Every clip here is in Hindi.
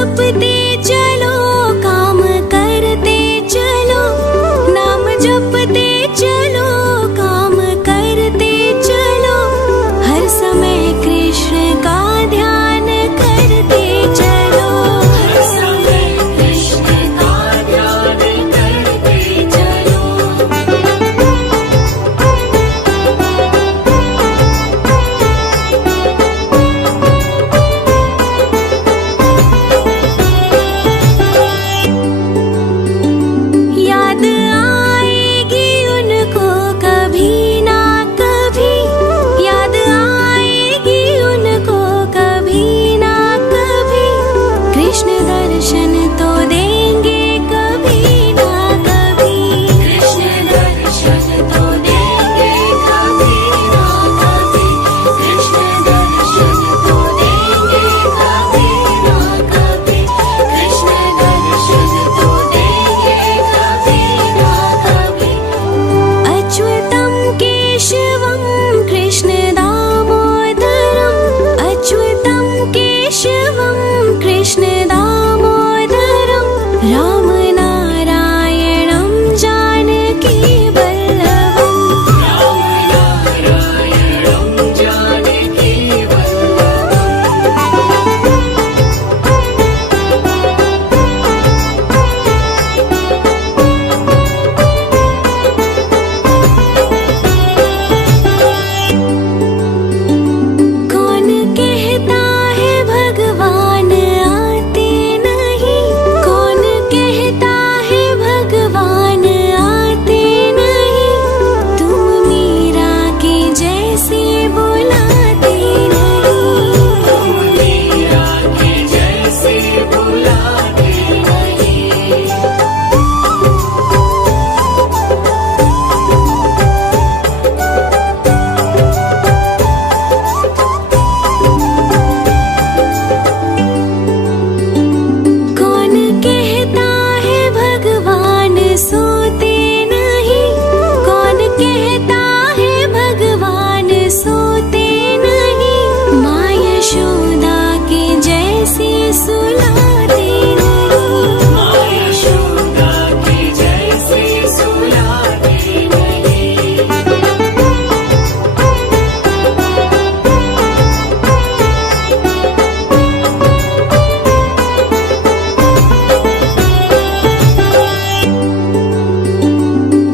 जपते चलो, काम करते चलो, नाम जपते चलो, काम करते चलो, हर समय कृष्ण का ध्यान करते चलो, हर समय कृष्ण का ध्यान करते चलो। याद आएगी उनको कभी ना कभी, याद आएगी उनको कभी ना कभी, कृष्ण दर्शन तो देंगे कभी ना कभी, कृष्ण दर्शन तो देंगे कभी ना कभी, कृष्ण दर्शन तो देंगे कभी ना कभी, कृष्ण दर्शन तो देंगे कभी ना कभी। अच्युतं केशवं कृष्ण दामोदरम्, अच्युतं केशवं कृष्ण दामोदरम्, राम नारायणं जानकी वल्लभम्, राम नारायणं जानकी कौन कहता है भगवान आते नहीं, कौन कहता है भगवान आते नहीं, तुम मीरा के जैसे बुलाते नहीं, तुम मीरा के जैसे बुलाते नहीं। कौन कहता है भगवान सोते नहीं, कौन कहता है भगवान सोते नहीं, माँ यशोदा के जैसे सुलाते नहीं, माँ यशोदा के जैसे सुलाते नहीं।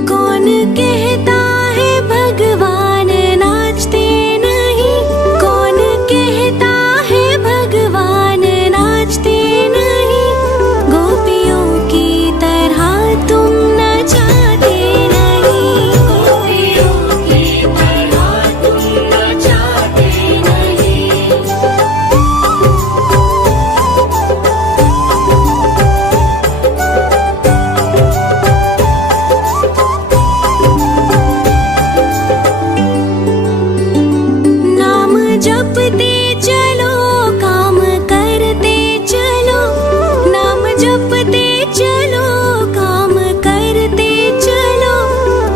कौन कहता है भगवान नाचते नहीं, कौन कहता है भगवान नाचते नहीं, गोपियों की तरह तुम नचाते नहीं, गोपियों की तरह तुम नचाते नहीं। नाम जपते चलो, काम करते चलो, नाम जपते चलो, काम करते चलो,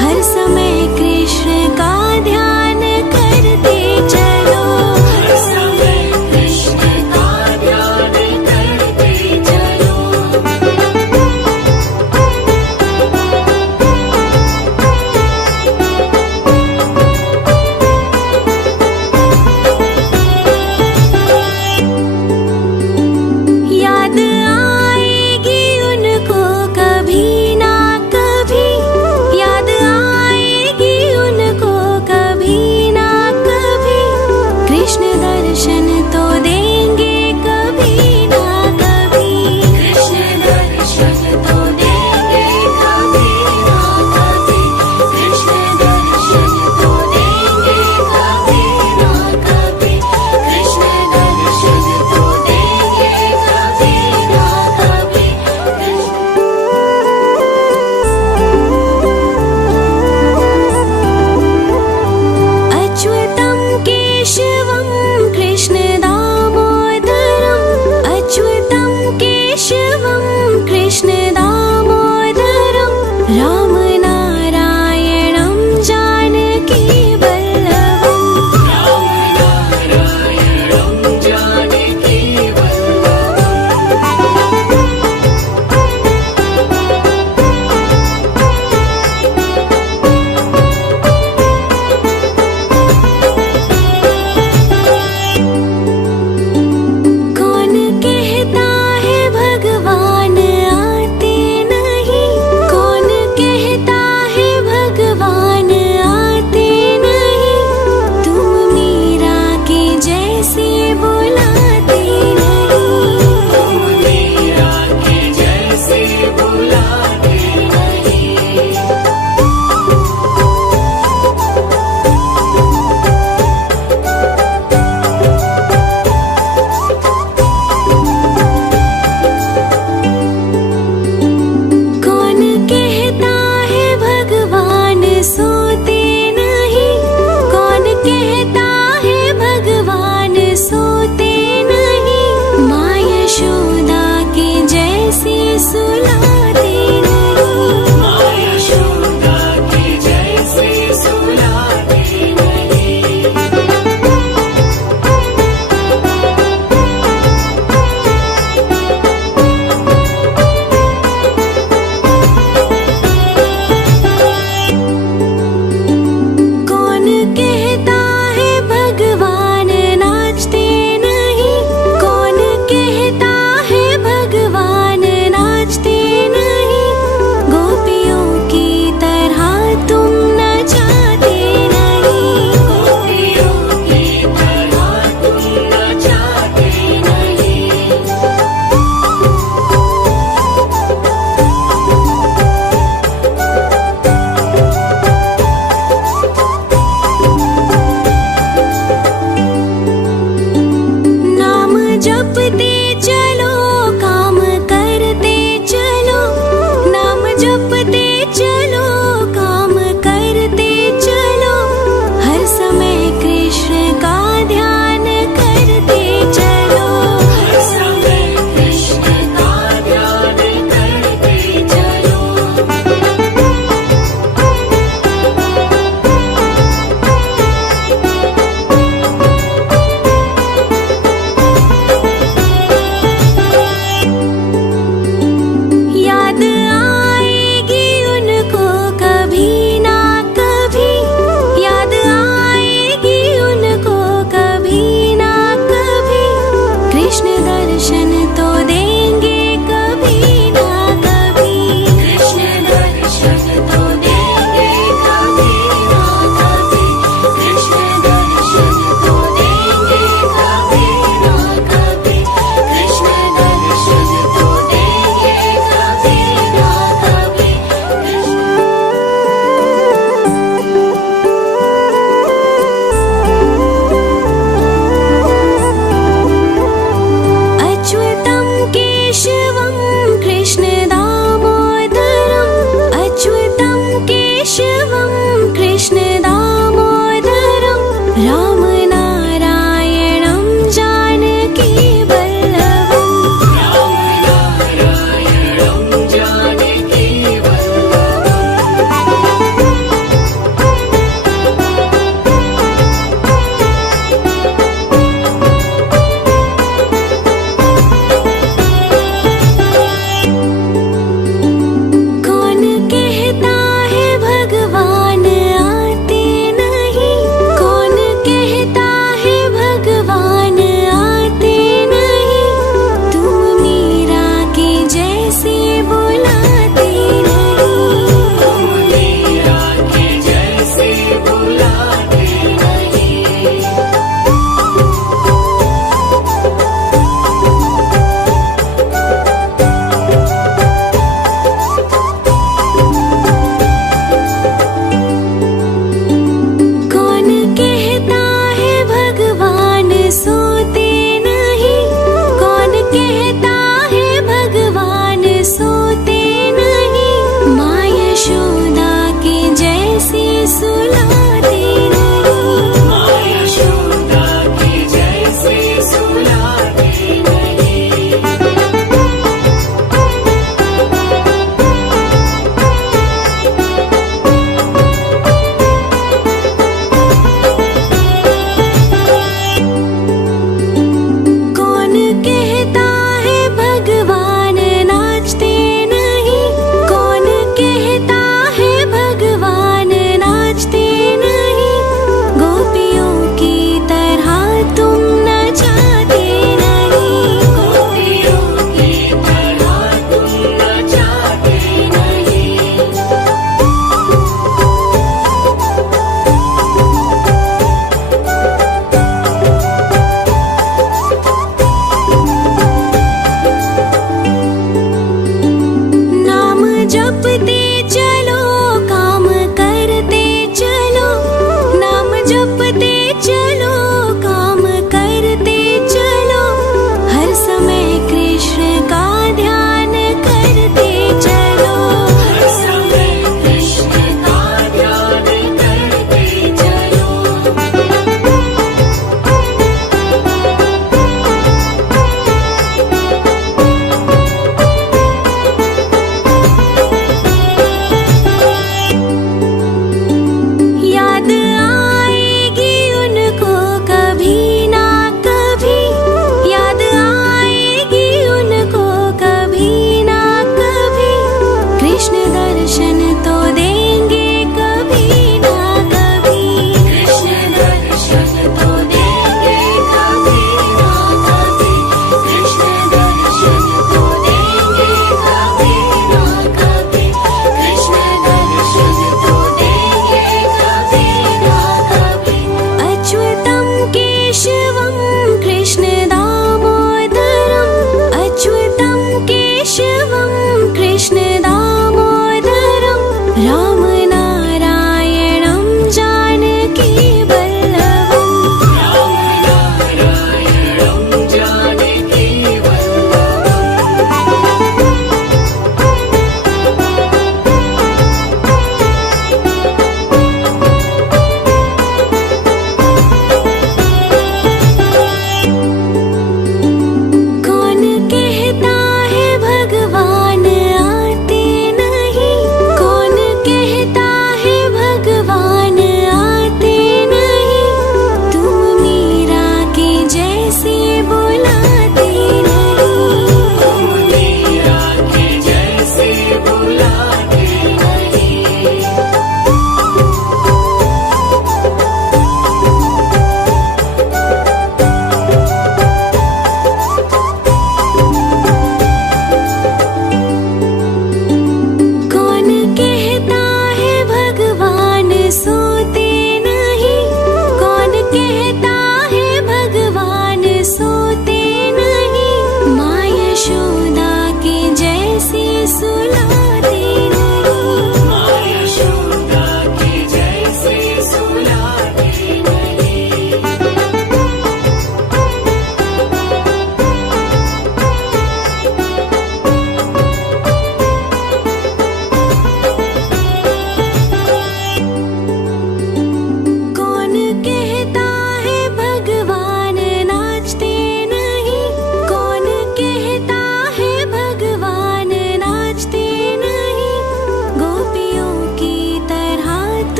हर समय कृष्ण का ध्यान करते चलो, हर समय कृष्ण का ध्यान करते चलो। याद आएगी उनको सुला